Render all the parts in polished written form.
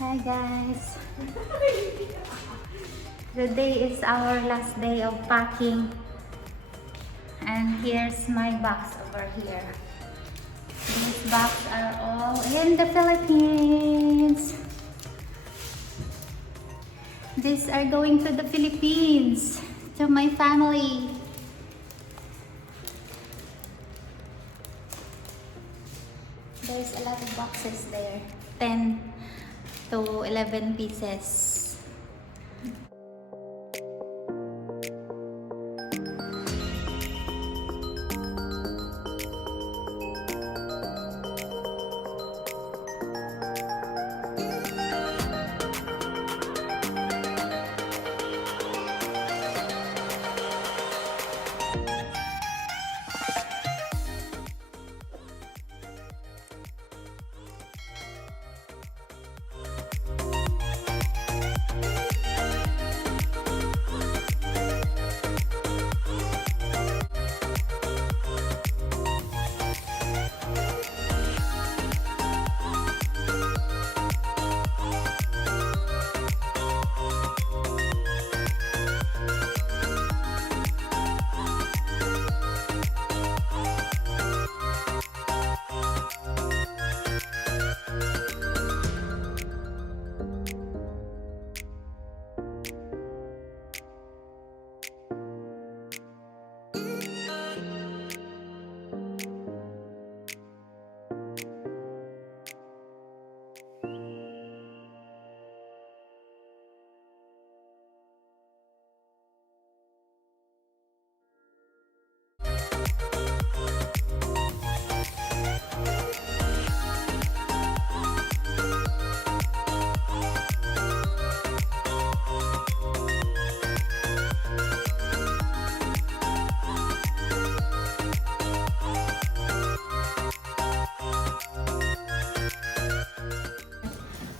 Hi guys! Today is our last day of packing and here's my box over here. These boxes are all in the Philippines. These are going to the Philippines, to my family. There's a lot of boxes there, 10 to 11 pieces.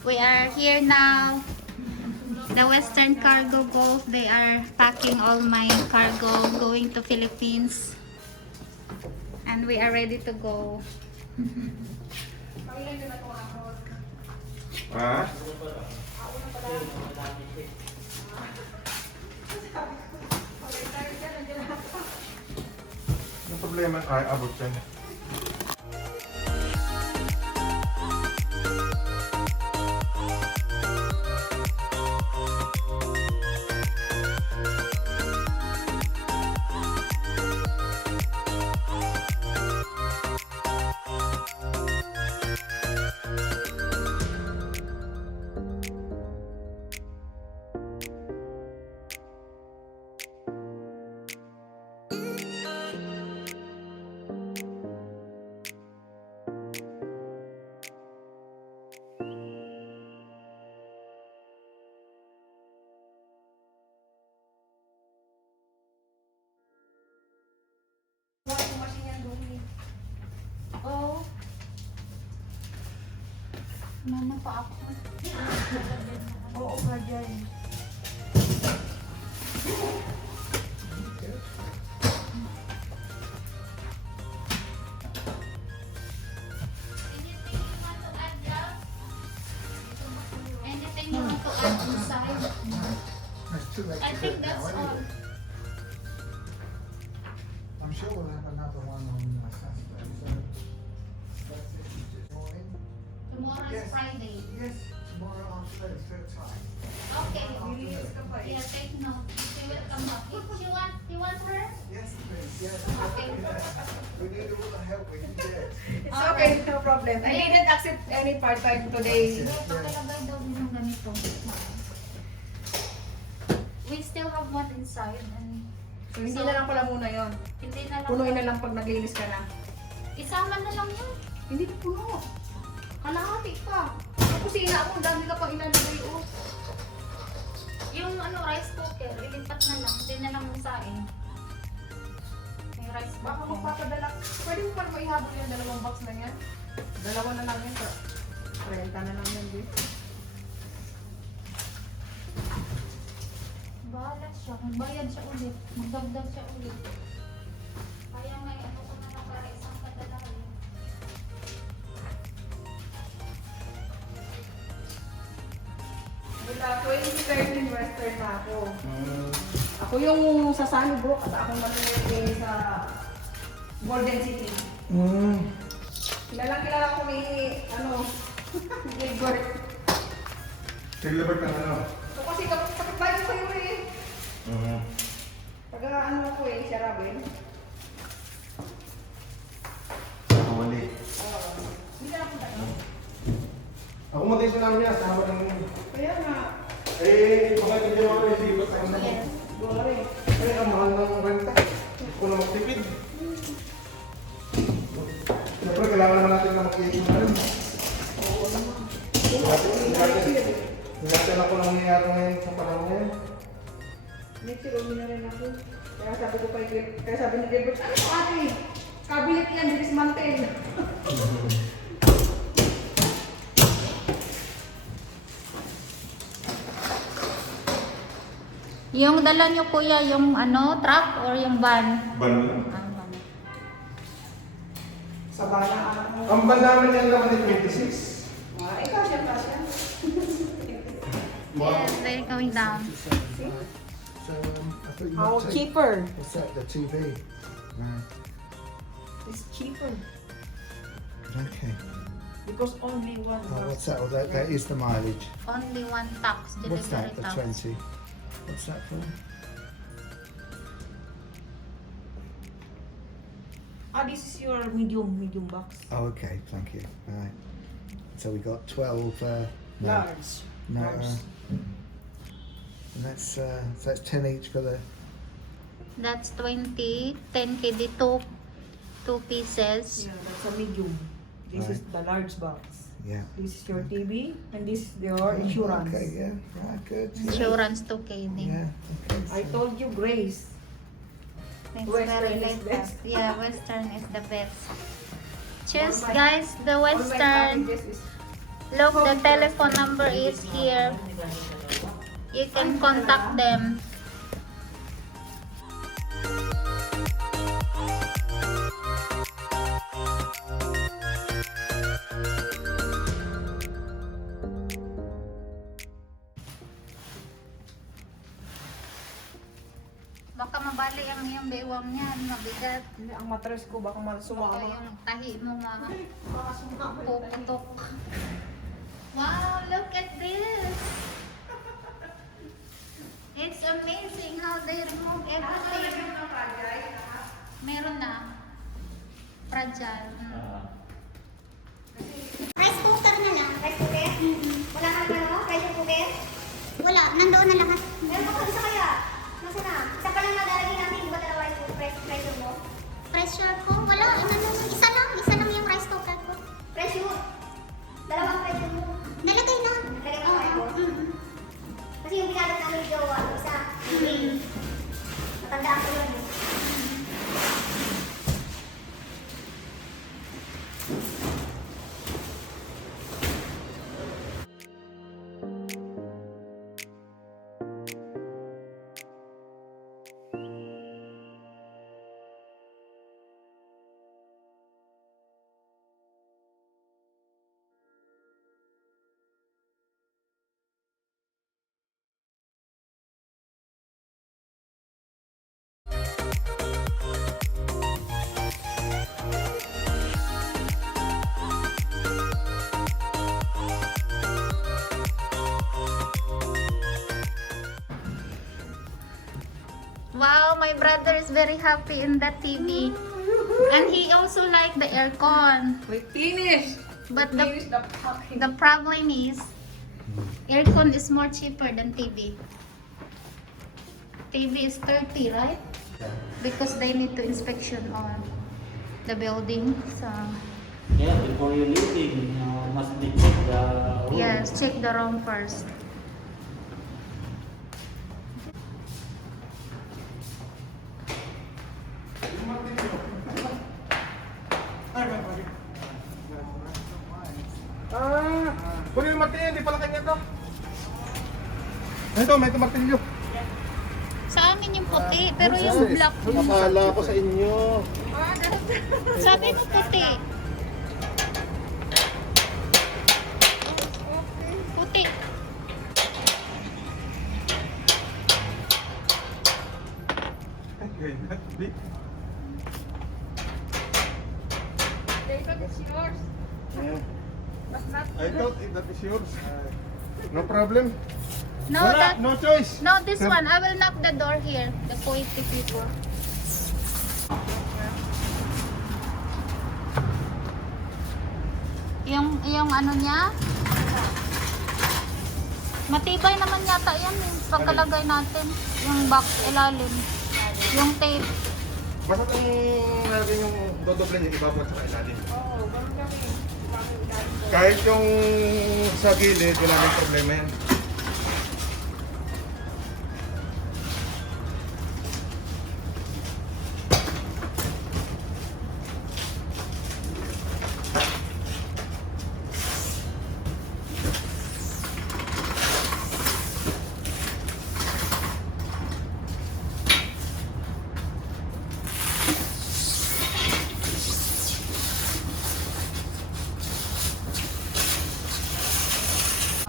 We are here now. The Western Cargo Gulf, they are packing all my cargo going to Philippines. And we are ready to go. Ah? Ang problema ay abot yan. Oh. Mama pa ako. Oo ka dyan. Anything you want to add inside? I think that's all. I'm sure we'll have another one on Saturday. So that's it. Just morning. Tomorrow is Yes. Friday. Yes, tomorrow after the third time. Okay. Release ka pa eh. Yeah, take note. She will come back. You want her? Yes, please. Yes. Okay. We need all the help we can get. It's okay, no problem. I didn't accept any part-time today. Pero pakalagay daw din ng ganito. We still have one inside and So, hindi na lang pala muna yon. hindi na lang. Punuin na lang pag naglinis ka na. Isama na lang yun. Hindi na puno. Kalahati pa. Sa kusina ako, ang dami ka pang ilalagay. Oh. Yung rice cooker, ilipat na lang. Hindi na lang saing. May rice Baka cooker. magpapadala. Pwede mo pa naman ihabol yung dalawang box na yan. Dalawa na lang yan. 30 na lang yan, babe. Bahala siya. Magbayad siya ulit. Magdagdag siya ulit. Kaya may ano ko na lang para isang padala. sa 2013 Western na ako. Ako yung sa Sunnybrook at ako manunod sa Golden City. Kilala ko ni, Gilbert. Gilbert ng ano? So kasi kapit-bahay ko kayo eh. Taga ako eh, siya Rabin. Mali. Hindi ka napunta no? Ako matay sa namin yan, sama ng... Kaya nga. Bakit hindi naman may sibot sa kanila? Yes. Wala rin. Ang mahal ng renta. Hindi ko na magtipid. Siyempre, kailangan naman natin na mag-iisip na rin. Oo naman. Natin ako lang nangyayari ngayon sa panahon ngayon. Next year, uwi na rin ako. Kaya sabi ko kaya sabi ni Gilbert, ano ate? Kabinet yan, dismantle. Yung dala nyo kuya, yung truck or yung van? Ban lang. Van. Sa bala ako. Ang ban namin yan naman ay 26. Kasya. Yes, they're going down. So, I thought you How might take... cheaper? What's that? The TV? It's cheaper. Okay. Because only one What's that? Oh, that is the mileage. Only one tax, What's delivery that? The tax. 20? What's that for? This is your medium box. Oh, okay. Thank you. All right. So we got 12. No, Large. no. Large. And that's so that's 10 each for the. That's 20, 10 KD, two pieces. Yeah, that's a medium. This is the large box. Yeah. This is your TV and this is your insurance. Okay. Yeah. Right. Good. Yeah. Insurance 2 KD. Yeah. Okay. I told you, Grace. It's Western very is light. best. Yeah, Western is the best. Cheers, All my- guys. The All my Western. packages is Look, the telephone number is here. You can contact them. Baka mabali ang iyong bewang niyan, mabigat. Hindi, ang mattress ko baka Baka sumama. yung tahi mo Baka sumama. puputok. Wow, look at this! It's amazing how they remove everything. Meron na. Fragile. Rice cooker na lang. Rice cooker? Wala ka naman pressure cooker? Wala, nandoon na lahat. Meron pa isa kaya? Nasa na? Isa pa lang nalalagay natin, di ba dalawa yung pressure mo? Pressure ko? Wala, isa lang yung rice cooker ko. Pressure? Dalawang pressure mo? Nalagay na. Nalagay mo kaya ko? Kasi yung pinalot namin yung jowa, isa. Matandaan ko yun. Wow, my brother is very happy in that TV. And he also like the aircon. We finished. But We finished the packing. the problem is, aircon is more cheaper than TV. TV is 30, right? Because they need to inspection on the building. So, Yeah, before you leaving, must be check the room. yes, check the room first. Kunin yung martilyo, hindi pala kanya to. Ito, may martilyo. Sa amin yung puti, pero yung black, Akala ko sa inyo. sabi mo puti. Puti. Di- David, it's yours. Yeah. But not I thought that is yours. No problem. No, Wala, that, no choice. no, this one. I will knock the door here. The poetic people. Yung ano niya? Matibay naman yata yan eh. Pagkalagay natin. Yung box ilalim. Yung tape. Basta kung natin yung dodoble niya, ibabot sa ilalim. Oo, ganun kami. Bakit ilalim ko? Kahit yung sa gilid, wala nang problema yan.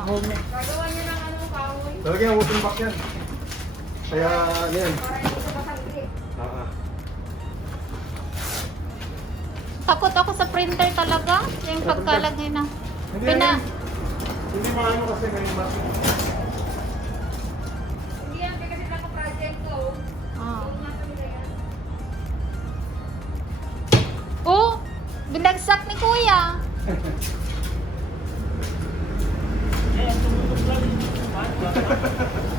Gagawa niya ng ano, kahoy. Talaga yung open box yan. Kaya ano yan. Para hindi siya masangkit. Ah. Takot ako sa printer talaga. Yung pagkalagay na. Hindi Pina, Hindi maano kasi may mas. Hindi yan, kasi naka-project ko. ah. Yung nasa nila yan. Oh, binagsak ni Kuya. Eh, ang tumutok lang yung fan. Tumutok yung...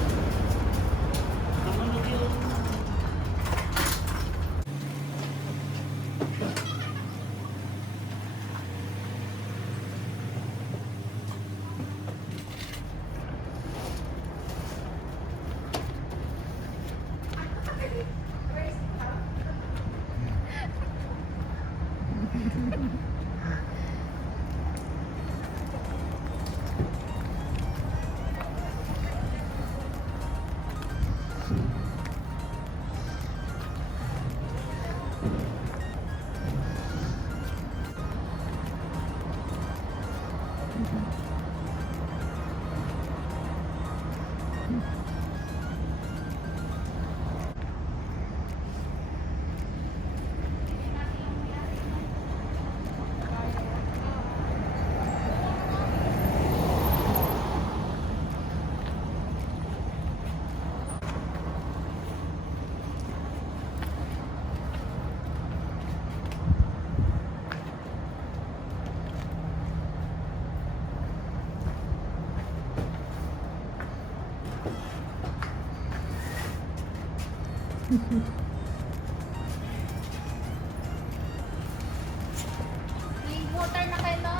May water na kayo, no?